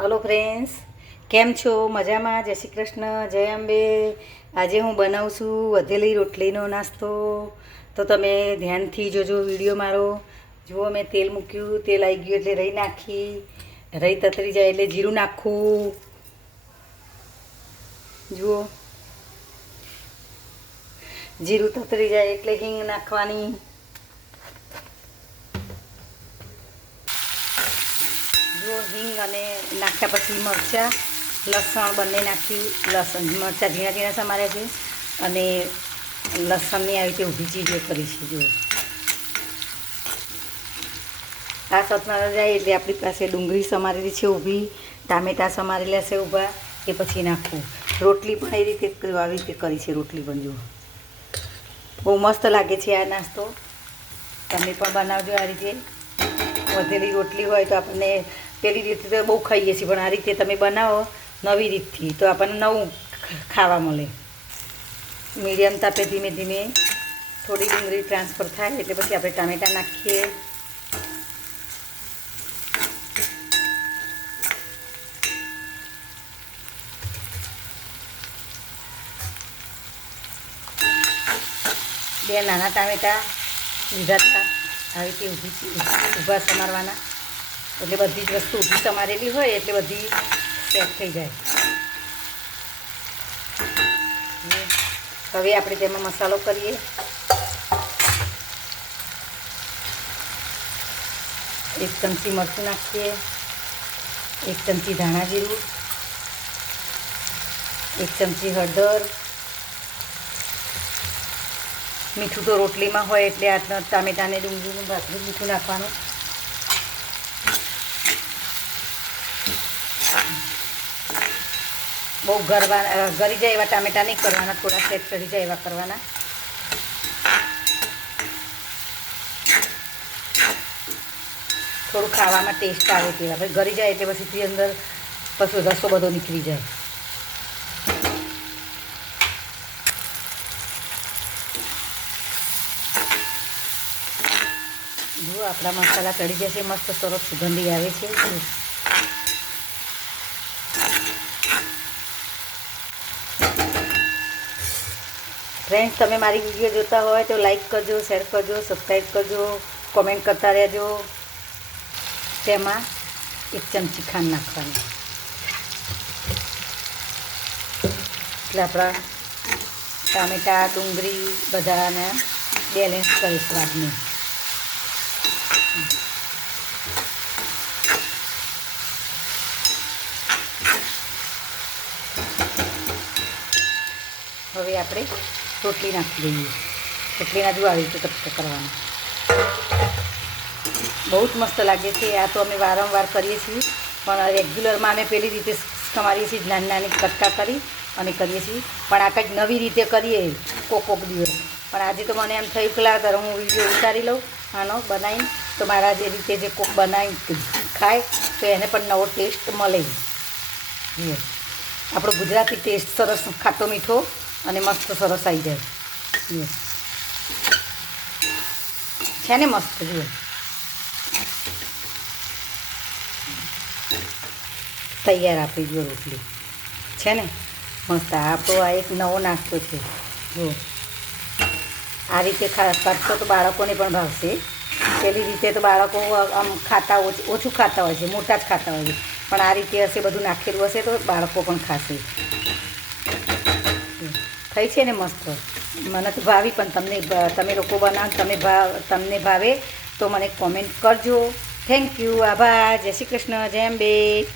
Hello friends, કેમ છો? મજામાં? જય શ્રી કૃષ્ણ, જય અંબે. આજે હું બનાવું છું વધેલી રોટલીનો નાસ્તો. તો તમે ધ્યાનથી જોજો વિડીયો મારો. જુઓ, મેં તેલ મૂક્યું, તેલ આવી ગયું એટલે રહી નાખી. રહી તતરી જાય એટલે જીરું નાખવું. જુઓ, જીરું તતરી જાય એટલે હિંગ નાખવાની. જો હિંગ અને નાખ્યા પછી મરચાં, લસણ બંને નાખ્યું. લસણ મરચાં ઝીણા ઝીણા સમાર્યા છે અને લસણની આવી રીતે ઊભી ચીજો કરી છે. જો આ સતમાં જાય એટલે આપણી પાસે ડુંગળી સમારેલી છે ઊભી, ટામેટાં સમારેલા છે ઊભા, એ પછી નાખવું. રોટલી પણ એ રીતે આવી રીતે કરી છે. રોટલી પણ જુઓ, બહુ મસ્ત લાગે છે આ નાસ્તો. તમે પણ બનાવજો આ રીતે. વધેલી રોટલી હોય તો આપણને પેલી રીતે તો બહુ ખાઈએ છીએ, પણ આ રીતે તમે બનાવો નવી રીતથી તો આપણને નવું ખાવા મળે. મીડિયમ તાપે ધીમે ધીમે થોડી ડુંગળી ટ્રાન્સફર થાય એટલે પછી આપણે ટામેટાં નાખીએ. બે નાના ટામેટાં લીધા હતા, આવી રીતે ઊભા સમારવાના. એટલે બધી જ વસ્તુ ઊભી સમારેલી હોય એટલે બધી સેટ થઈ જાય. હવે આપણે તેમાં મસાલો કરીએ. એક ચમચી મરચું નાખીએ, એક ચમચી ધાણા જીરું, એક ચમચી હળદર. મીઠું તો રોટલીમાં હોય એટલે આ ટામેટાને ડુંગળીનું ભાખરી મીઠું નાખવાનું. બહુ ગળી જાય એવા ટામેટાં નહીં કરવાના, થોડા સેટ ચડી જાય એવા કરવાના. થોડું ખાવામાં ટેસ્ટ આવે તેવા. ભાઈ ગળી જાય એટલે પછી અંદર પછી રસો બધો નીકળી જાય. જુઓ, આપણા મસાલા ચડી જશે, મસ્ત સરસ સુગંધી આવે છે. ફ્રેન્ડ્સ, તમે મારી વિડીયો જોતા હોય તો લાઈક કરજો, શેર કરજો, સબસ્ક્રાઈબ કરજો, કોમેન્ટ કરતા રહેજો. તેમાં એક ચમચી ખાંડ નાખવાની એટલે આપણા ટામેટાં ડુંગળી બધાને બેલેન્સ કરી સ્વાદને. હવે આપણે રોટલી નાખી દઈએ. રોટલીના જો આવી રીતે કટકા કરવાના. બહુ જ મસ્ત લાગે છે. આ તો અમે વારંવાર કરીએ છીએ, પણ રેગ્યુલરમાં અમે પેલી રીતે તમારી છીએ, નાની નાની કટકા કરી અને કરીએ છીએ. પણ આ કંઈક નવી રીતે કરીએ કોક દિવસ. પણ આજે તો મને એમ થયું કે લાવ હું વિડીયો ઉતારી લઉં આનો બનાવીને, તો મારા જે રીતે જે કોક બનાવી ખાય તો એને પણ નવો ટેસ્ટ મળે. આપણો ગુજરાતી ટેસ્ટ સરસ ખાટો મીઠો અને મસ્ત સરસ આવી જાય છે ને, મસ્ત. જુઓ, તૈયાર આપી દો રોટલી છે ને, મસ્ત. આપણો આ એક નવો નાસ્તો છે. જુઓ, આ રીતે કરશો તો બાળકોને પણ ભાવશે. પેલી રીતે તો બાળકો આમ ખાતા ઓછું ખાતા હોય છે, મોટા જ ખાતા હોય છે. પણ આ રીતે હશે, બધું નાખેલું હશે તો બાળકો પણ ખાશે. થઈ છે ને મસ્ત. મને તો ભાવી, પણ તમે લોકો બનાવો તમને ભાવે તો મને કોમેન્ટ કરજો. થેન્ક યુ, આભાર. જય શ્રી કૃષ્ણ, જય અંબે.